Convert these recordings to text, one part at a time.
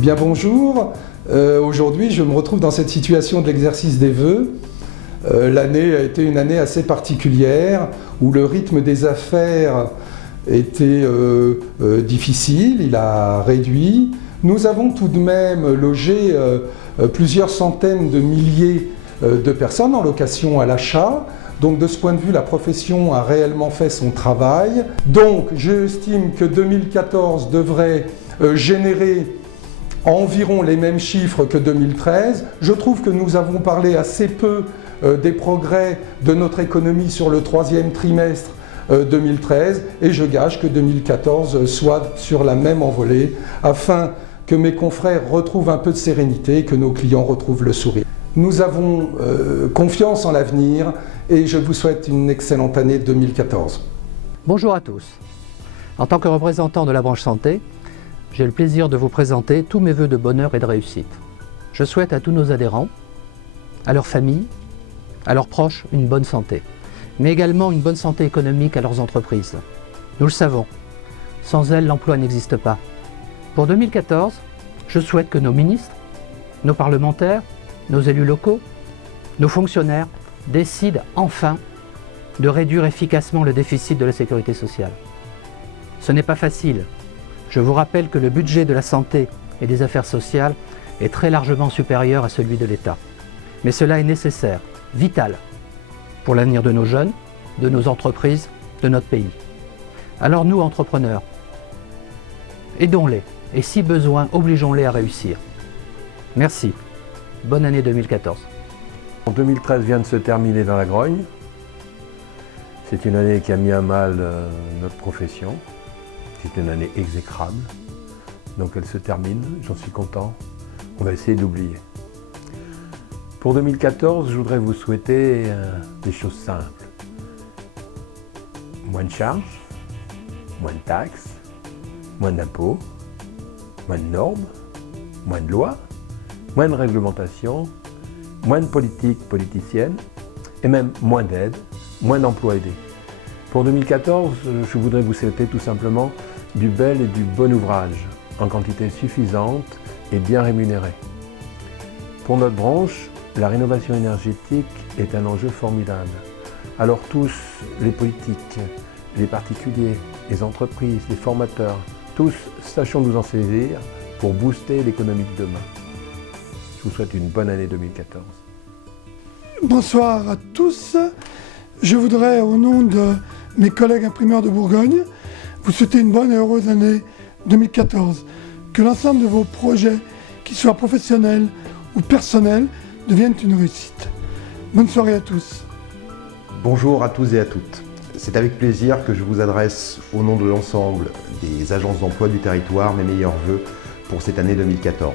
bien bonjour, aujourd'hui je me retrouve dans cette situation de l'exercice des vœux. L'année a été une année assez particulière où le rythme des affaires était difficile, il a réduit. Nous avons tout de même logé plusieurs centaines de milliers de personnes en location à l'achat. Donc de ce point de vue, la profession a réellement fait son travail. Donc j'estime que 2014 devrait générer environ les mêmes chiffres que 2013. Je trouve que nous avons parlé assez peu des progrès de notre économie sur le troisième trimestre 2013 et je gage que 2014 soit sur la même envolée afin que mes confrères retrouvent un peu de sérénité et que nos clients retrouvent le sourire. Nous avons confiance en l'avenir et je vous souhaite une excellente année 2014. Bonjour à tous. En tant que représentant de la branche santé, j'ai le plaisir de vous présenter tous mes vœux de bonheur et de réussite. Je souhaite à tous nos adhérents, à leurs familles, à leurs proches une bonne santé, mais également une bonne santé économique à leurs entreprises. Nous le savons, sans elles, l'emploi n'existe pas. Pour 2014, je souhaite que nos ministres, nos parlementaires, nos élus locaux, nos fonctionnaires décident enfin de réduire efficacement le déficit de la sécurité sociale. Ce n'est pas facile. Je vous rappelle que le budget de la santé et des affaires sociales est très largement supérieur à celui de l'État. Mais cela est nécessaire, vital, pour l'avenir de nos jeunes, de nos entreprises, de notre pays. Alors nous, entrepreneurs, aidons-les et si besoin, obligeons-les à réussir. Merci. Bonne année 2014. 2013 vient de se terminer dans la grogne. C'est une année qui a mis à mal notre profession. C'est une année exécrable. Donc elle se termine, j'en suis content. On va essayer de l'oublier. Pour 2014, je voudrais vous souhaiter des choses simples. Moins de charges, moins de taxes, moins d'impôts, moins de normes, moins de lois, moins de réglementation, moins de politique politicienne et même moins d'aide, moins d'emplois aidés. Pour 2014, je voudrais vous souhaiter tout simplement du bel et du bon ouvrage en quantité suffisante et bien rémunéré. Pour notre branche, la rénovation énergétique est un enjeu formidable. Alors tous, les politiques, les particuliers, les entreprises, les formateurs, tous sachons nous en saisir pour booster l'économie de demain. Je vous souhaite une bonne année 2014. Bonsoir à tous. Je voudrais, au nom de mes collègues imprimeurs de Bourgogne, vous souhaiter une bonne et heureuse année 2014. Que l'ensemble de vos projets, qu'ils soient professionnels ou personnels, deviennent une réussite. Bonne soirée à tous. Bonjour à tous et à toutes. C'est avec plaisir que je vous adresse, au nom de l'ensemble des agences d'emploi du territoire, mes meilleurs vœux pour cette année 2014.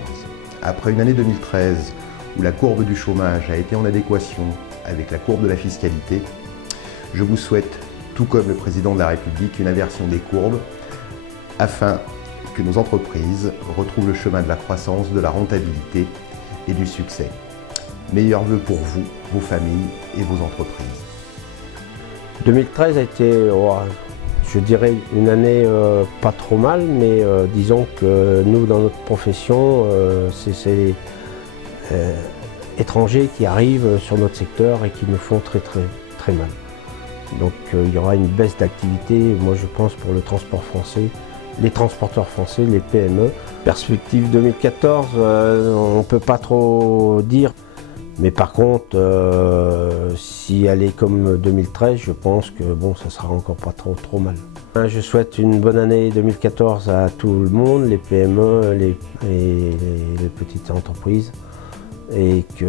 Après une année 2013 où la courbe du chômage a été en adéquation avec la courbe de la fiscalité, je vous souhaite, tout comme le président de la République, une inversion des courbes afin que nos entreprises retrouvent le chemin de la croissance, de la rentabilité et du succès. Meilleurs vœux pour vous, vos familles et vos entreprises. 2013 a été, je dirais, une année pas trop mal, mais disons que nous, dans notre profession, c'est ces étrangers qui arrivent sur notre secteur et qui nous font très mal. Donc il y aura une baisse d'activité, moi je pense, pour le transport français, les transporteurs français, les PME. Perspective 2014, on ne peut pas trop dire. Mais par contre, si elle est comme 2013, je pense que bon, ça sera encore pas trop mal. Je souhaite une bonne année 2014 à tout le monde, les PME, les petites entreprises, et que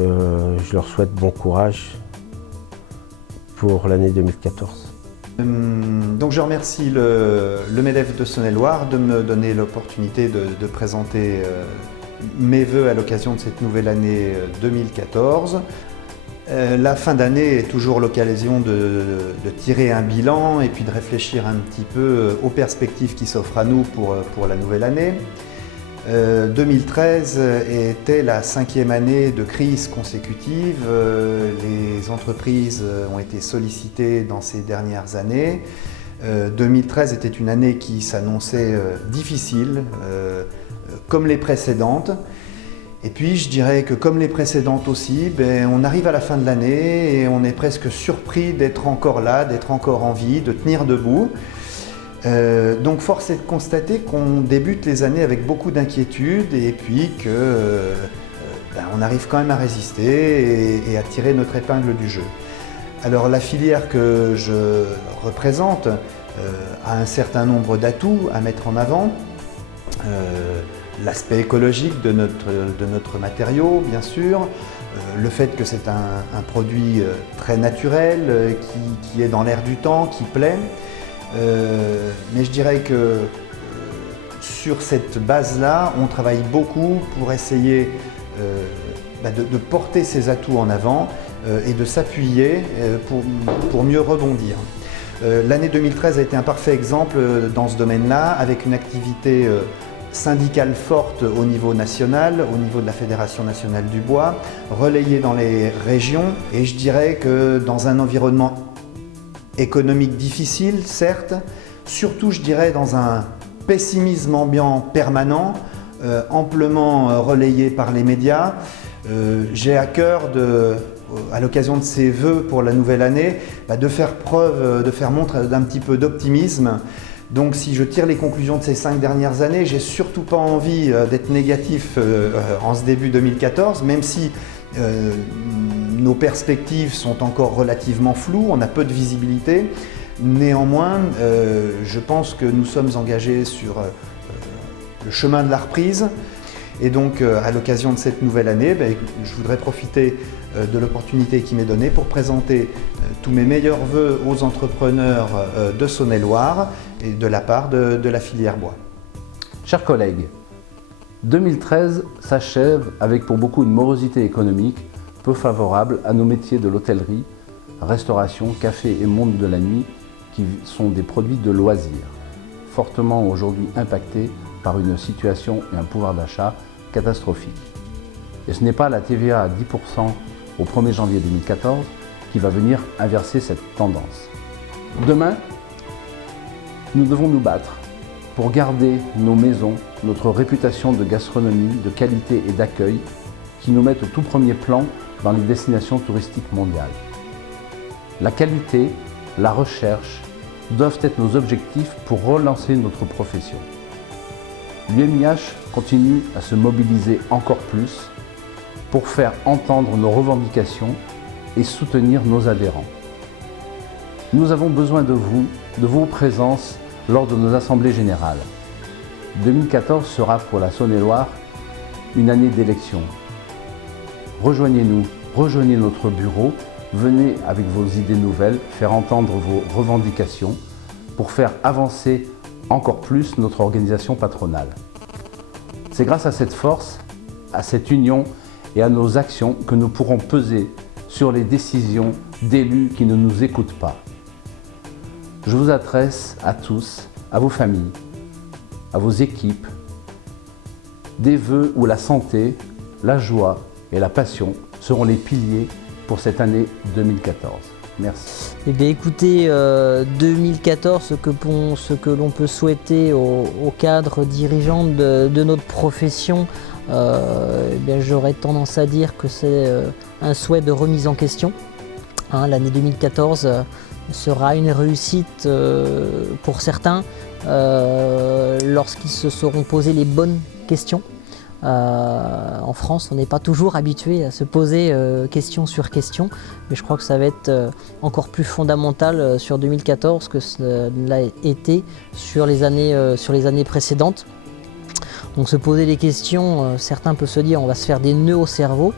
je leur souhaite bon courage pour l'année 2014. Donc je remercie le MEDEF de Saône-et-Loire de me donner l'opportunité de présenter mes vœux à l'occasion de cette nouvelle année 2014. La fin d'année est toujours l'occasion de tirer un bilan et puis de réfléchir un petit peu aux perspectives qui s'offrent à nous pour la nouvelle année. 2013 était la 5e année de crise consécutive. Les entreprises ont été sollicitées dans ces dernières années. 2013 était une année qui s'annonçait difficile, comme les précédentes. Et puis je dirais que comme les précédentes aussi, on arrive à la fin de l'année et on est presque surpris d'être encore là, d'être encore en vie, de tenir debout. Donc force est de constater qu'on débute les années avec beaucoup d'inquiétude et puis que on arrive quand même à résister et à tirer notre épingle du jeu. Alors la filière que je représente a un certain nombre d'atouts à mettre en avant. L'aspect écologique de notre matériau, bien sûr, le fait que c'est un produit très naturel, qui est dans l'air du temps, qui plaît. Mais je dirais que sur cette base-là, on travaille beaucoup pour essayer de porter ces atouts en avant et de s'appuyer pour mieux rebondir. L'année 2013 a été un parfait exemple dans ce domaine-là, avec une activité syndicale forte au niveau national, au niveau de la Fédération nationale du bois, relayée dans les régions. Et je dirais que dans un environnement économique difficile, certes, surtout je dirais dans un pessimisme ambiant permanent, amplement relayé par les médias, j'ai à cœur à l'occasion de ces vœux pour la nouvelle année, de faire preuve, de faire montre d'un petit peu d'optimisme. Donc si je tire les conclusions de ces 5 dernières années, j'ai surtout pas envie d'être négatif en ce début 2014, même si nos perspectives sont encore relativement floues, on a peu de visibilité. Néanmoins, je pense que nous sommes engagés sur le chemin de la reprise. Et donc, à l'occasion de cette nouvelle année, je voudrais profiter de l'opportunité qui m'est donnée pour présenter tous mes meilleurs vœux aux entrepreneurs de Saône-et-Loire et de la part de la filière bois. Chers collègues, 2013 s'achève avec pour beaucoup une morosité économique peu favorable à nos métiers de l'hôtellerie, restauration, café et monde de la nuit qui sont des produits de loisirs, fortement aujourd'hui impactés par une situation et un pouvoir d'achat catastrophique. Et ce n'est pas la TVA à 10% au 1er janvier 2014 qui va venir inverser cette tendance. Demain, nous devons nous battre pour garder nos maisons, notre réputation de gastronomie, de qualité et d'accueil qui nous mettent au tout premier plan dans les destinations touristiques mondiales. La qualité, la recherche doivent être nos objectifs pour relancer notre profession. L'UMIH continue à se mobiliser encore plus pour faire entendre nos revendications et soutenir nos adhérents. Nous avons besoin de vous, de vos présences lors de nos assemblées générales. 2014 sera pour la Saône-et-Loire une année d'élection. Rejoignez-nous, rejoignez notre bureau, venez avec vos idées nouvelles, faire entendre vos revendications pour faire avancer encore plus notre organisation patronale. C'est grâce à cette force, à cette union et à nos actions que nous pourrons peser sur les décisions d'élus qui ne nous écoutent pas. Je vous adresse à tous, à vos familles, à vos équipes, des vœux où la santé, la joie et la passion seront les piliers pour cette année 2014. Merci. Eh bien écoutez, 2014, ce que l'on peut souhaiter aux cadres dirigeants de notre profession, eh bien j'aurais tendance à dire que c'est un souhait de remise en question. L'année 2014 sera une réussite pour certains lorsqu'ils se seront posés les bonnes questions. En France, on n'est pas toujours habitué à se poser question sur question, mais je crois que ça va être encore plus fondamental sur 2014 que ce l'a été sur les années précédentes. Donc se poser les questions, certains peuvent se dire on va se faire des nœuds au cerveau.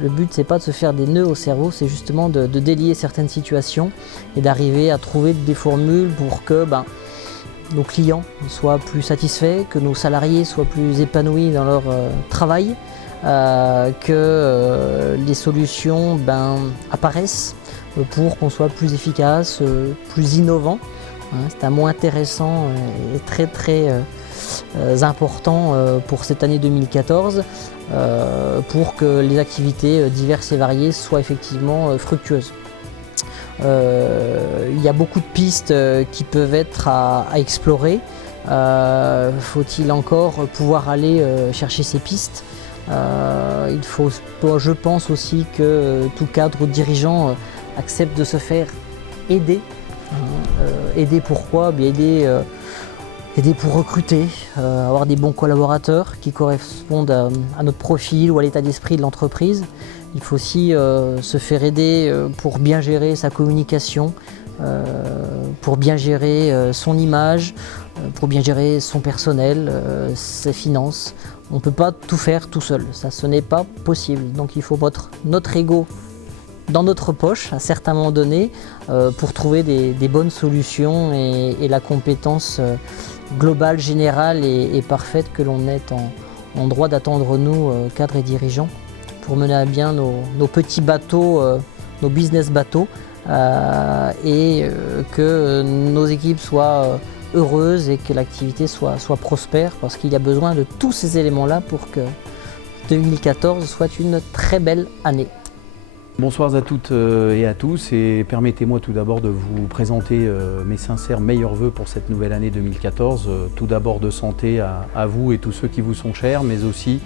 Le but c'est pas de se faire des nœuds au cerveau, c'est justement de délier certaines situations et d'arriver à trouver des formules pour que nos clients soient plus satisfaits, que nos salariés soient plus épanouis dans leur travail, que les solutions apparaissent pour qu'on soit plus efficace, plus innovant. C'est un mot intéressant et très très important pour cette année 2014 pour que les activités diverses et variées soient effectivement fructueuses. Il y a beaucoup de pistes qui peuvent être à explorer. Faut-il encore pouvoir aller chercher ces pistes? Il faut, je pense aussi que tout cadre ou dirigeant accepte de se faire aider. Aider pourquoi? Aider pour recruter, avoir des bons collaborateurs qui correspondent à notre profil ou à l'état d'esprit de l'entreprise. Il faut aussi se faire aider pour bien gérer sa communication, pour bien gérer son image, pour bien gérer son personnel, ses finances. On ne peut pas tout faire tout seul, ça ce n'est pas possible. Donc il faut mettre notre ego dans notre poche à certains moments donnés pour trouver des bonnes solutions et la compétence globale, générale et parfaite que l'on est en droit d'attendre nous, cadres et dirigeants, pour mener à bien nos petits bateaux, nos business bateaux, et que nos équipes soient heureuses et que l'activité soit prospère, parce qu'il y a besoin de tous ces éléments-là pour que 2014 soit une très belle année. Bonsoir à toutes et à tous, et permettez-moi tout d'abord de vous présenter mes sincères meilleurs vœux pour cette nouvelle année 2014. Tout d'abord de santé à vous et tous ceux qui vous sont chers, mais aussi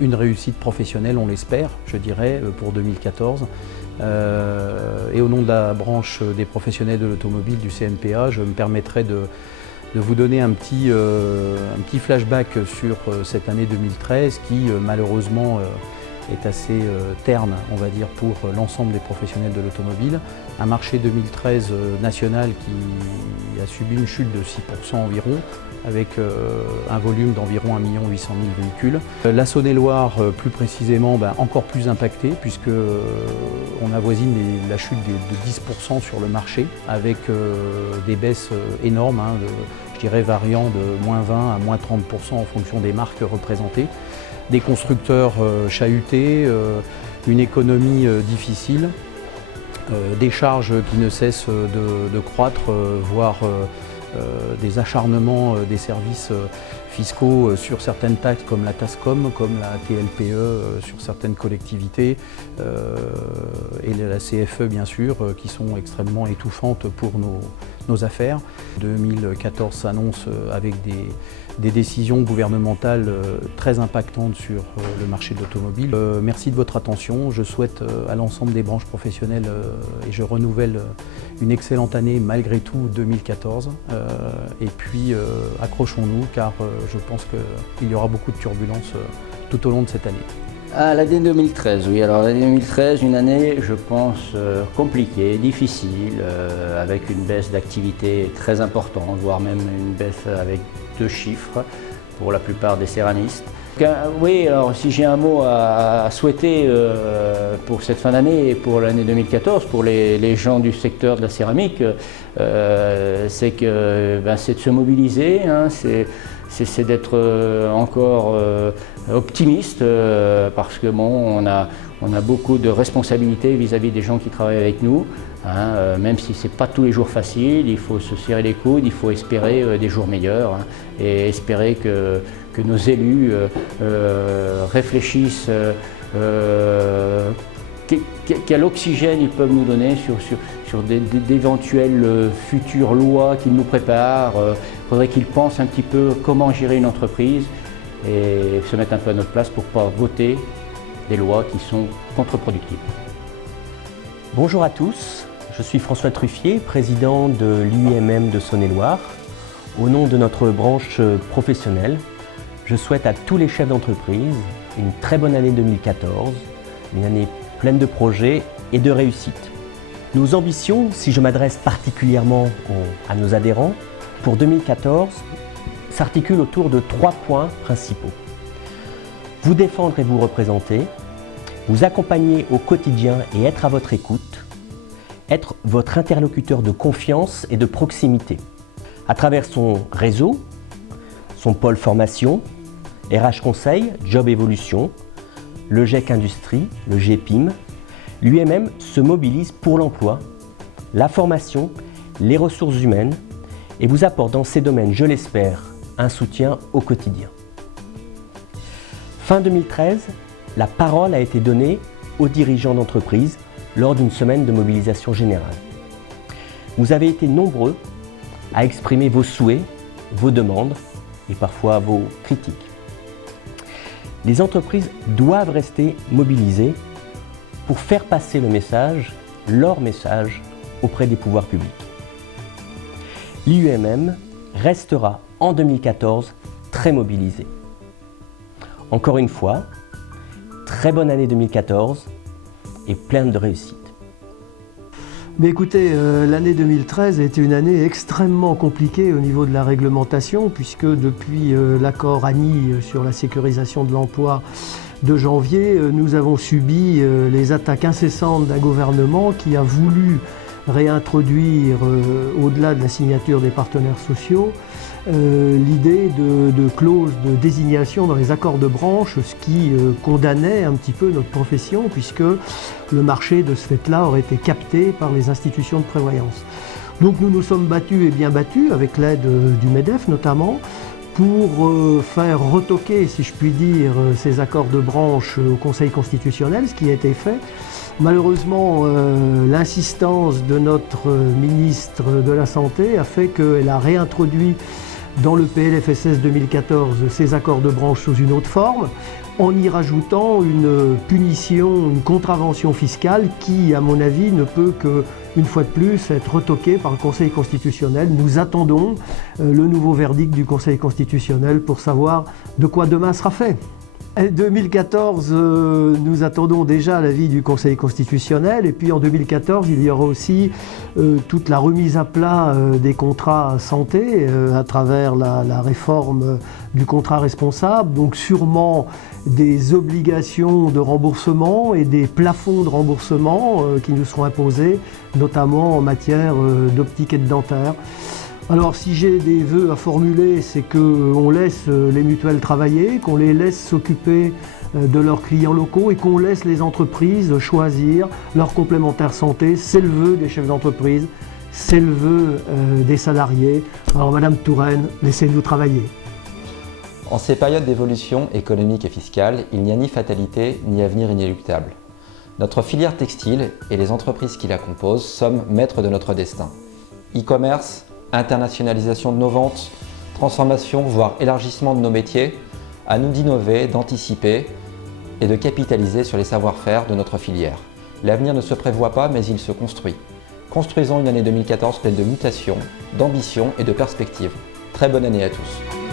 une réussite professionnelle, on l'espère, je dirais, pour 2014. Et au nom de la branche des professionnels de l'automobile du CNPA, je me permettrai de vous donner un petit flashback sur cette année 2013 qui malheureusement est assez terne, on va dire, pour l'ensemble des professionnels de l'automobile. Un marché 2013 national qui a subi une chute de 6% environ, avec un volume d'environ 1 800 000 véhicules. La Saône-et-Loire, plus précisément, encore plus impactée, puisque on avoisine la chute de 10% sur le marché, avec des baisses énormes, je dirais variant de moins 20 à moins 30% en fonction des marques représentées. Des constructeurs chahutés, une économie difficile, des charges qui ne cessent de croître, voire des acharnements des services fiscaux sur certaines taxes comme la TASCOM, comme la TLPE sur certaines collectivités et la CFE bien sûr, qui sont extrêmement étouffantes pour nos affaires. 2014 s'annonce avec des décisions gouvernementales très impactantes sur le marché de l'automobile. Merci de votre attention. Je souhaite à l'ensemble des branches professionnelles et je renouvelle une excellente année malgré tout 2014. Et puis accrochons-nous car je pense qu'il y aura beaucoup de turbulences tout au long de cette année. L'année 2013, oui. Alors l'année 2013, une année, je pense, compliquée, difficile, avec une baisse d'activité très importante, voire même une baisse avec 2 chiffres pour la plupart des céramistes. Oui, alors si j'ai un mot à souhaiter pour cette fin d'année et pour l'année 2014, pour les gens du secteur de la céramique, c'est de se mobiliser, c'est d'être encore optimiste parce que bon, on a beaucoup de responsabilités vis-à-vis des gens qui travaillent avec nous, même si ce n'est pas tous les jours facile, il faut se serrer les coudes, il faut espérer des jours meilleurs et espérer que nos élus réfléchissent quel oxygène ils peuvent nous donner sur d'éventuelles futures lois qu'ils nous préparent. Il faudrait qu'ils pensent un petit peu comment gérer une entreprise et se mettre un peu à notre place pour ne pas voter des lois qui sont contre-productives. Bonjour à tous, je suis François Truffier, président de l'UIMM de Saône-et-Loire. Au nom de notre branche professionnelle, je souhaite à tous les chefs d'entreprise une très bonne année 2014, une année pleine de projets et de réussites. Nos ambitions, si je m'adresse particulièrement à nos adhérents, pour 2014, s'articulent autour de 3 points principaux. Vous défendre et vous représenter, vous accompagner au quotidien et être à votre écoute, être votre interlocuteur de confiance et de proximité. À travers son réseau, son pôle formation, RH Conseil, Job Évolution, le GEC Industrie, le GPIM, l'UIMM se mobilise pour l'emploi, la formation, les ressources humaines et vous apporte dans ces domaines, je l'espère, un soutien au quotidien. Fin 2013, la parole a été donnée aux dirigeants d'entreprise lors d'une semaine de mobilisation générale. Vous avez été nombreux à exprimer vos souhaits, vos demandes et parfois vos critiques. Les entreprises doivent rester mobilisées pour faire passer le message, leur message, auprès des pouvoirs publics. L'IUMM restera en 2014 très mobilisée. Encore une fois, très bonne année 2014 et pleine de réussite. Mais écoutez, l'année 2013 a été une année extrêmement compliquée au niveau de la réglementation, puisque depuis l'accord ANI sur la sécurisation de l'emploi de janvier, nous avons subi les attaques incessantes d'un gouvernement qui a voulu réintroduire, au-delà de la signature des partenaires sociaux, l'idée de clauses de désignation dans les accords de branche, ce qui condamnait un petit peu notre profession, puisque le marché de ce fait-là aurait été capté par les institutions de prévoyance. Donc nous nous sommes battus et bien battus, avec l'aide du MEDEF notamment, pour faire retoquer, si je puis dire, ces accords de branche au Conseil constitutionnel, ce qui a été fait. Malheureusement, l'insistance de notre ministre de la Santé a fait qu'elle a réintroduit dans le PLFSS 2014 ces accords de branche sous une autre forme, en y rajoutant une punition, une contravention fiscale qui, à mon avis, ne peut que, une fois de plus, être retoquée par le Conseil constitutionnel. Nous attendons le nouveau verdict du Conseil constitutionnel pour savoir de quoi demain sera fait. En 2014, nous attendons déjà l'avis du Conseil constitutionnel, et puis en 2014, il y aura aussi toute la remise à plat des contrats santé à travers la réforme du contrat responsable, donc sûrement des obligations de remboursement et des plafonds de remboursement qui nous seront imposés, notamment en matière d'optique et de dentaire. Alors si j'ai des vœux à formuler, c'est qu'on laisse les mutuelles travailler, qu'on les laisse s'occuper de leurs clients locaux et qu'on laisse les entreprises choisir leur complémentaire santé. C'est le vœu des chefs d'entreprise, c'est le vœu des salariés. Alors Madame Touraine, laissez-nous travailler. En ces périodes d'évolution économique et fiscale, il n'y a ni fatalité ni avenir inéluctable. Notre filière textile et les entreprises qui la composent sommes maîtres de notre destin. E-commerce, internationalisation de nos ventes, transformation voire élargissement de nos métiers, à nous d'innover, d'anticiper et de capitaliser sur les savoir-faire de notre filière. L'avenir ne se prévoit pas, mais il se construit. Construisons une année 2014 pleine de mutations, d'ambition et de perspectives. Très bonne année à tous.